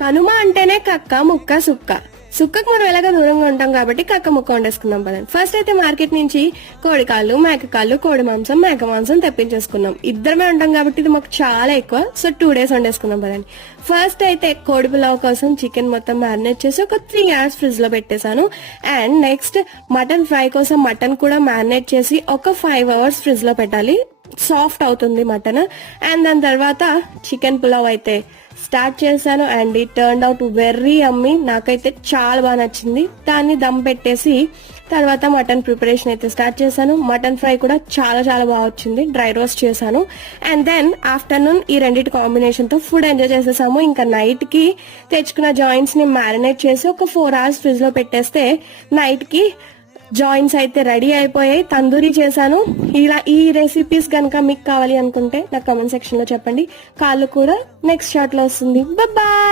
కనుమ అంటేనే కక్క ముక్క సుక్క. సుక్కకు మనం ఎలాగో దూరంగా ఉంటాం కాబట్టి కక్క ముక్క వండేసుకుందాం పదండి. ఫస్ట్ అయితే మార్కెట్ నుంచి కోడి కాళ్ళు, మేక కాళ్ళు, కోడి మాంసం, మేక మాంసం తెప్పించేసుకున్నాం. ఇద్దరమే ఉంటాం కాబట్టి ఇది మాకు చాలా ఎక్కువ. సో 2 days వండేసుకుందాం పదండి. ఫస్ట్ అయితే కోడి పులావ్ కోసం చికెన్ మొత్తం మ్యారినేట్ చేసి ఒక 3 hours ఫ్రిడ్జ్ లో పెట్టేశాను. అండ్ నెక్స్ట్ మటన్ ఫ్రై కోసం మటన్ కూడా మ్యారినేట్ చేసి ఒక 5 hours ఫ్రిడ్జ్ లో పెట్టాలి. సాఫ్ట్ అవుతుంది మటన్. అండ్ దాని తర్వాత చికెన్ పులావ్ అయితే స్టార్ట్ చేశాను. And it turn out very యమ్మీ. నాకైతే చాలా బాగా నచ్చింది. దాన్ని దమ్ పెట్టేసి తర్వాత మటన్ ప్రిపరేషన్ అయితే స్టార్ట్ చేశాను. మటన్ ఫ్రై కూడా చాలా చాలా బాగా వచ్చింది. డ్రై రోస్ట్ చేశాను. అండ్ దెన్ ఆఫ్టర్నూన్ ఈ రెండింటి కాంబినేషన్ తో ఫుడ్ ఎంజాయ్ చేసేసాము. ఇంకా నైట్ కి తెచ్చుకున్న జాయింట్స్ ని మ్యారినేట్ చేసి ఒక 4 hours ఫ్రిడ్జ్ లో పెట్టేస్తే నైట్ కి జాయింట్స్ అయితే రెడీ అయిపోయాయి. తందూరి చేశాను. ఇలా ఈ రెసిపీస్ కనుక మీకు కావాలి అనుకుంటే నాకు కామెంట్ సెక్షన్ లో చెప్పండి. కాళ్ళు కూడా నెక్స్ట్ షాట్ లో వస్తుంది. బాయ్.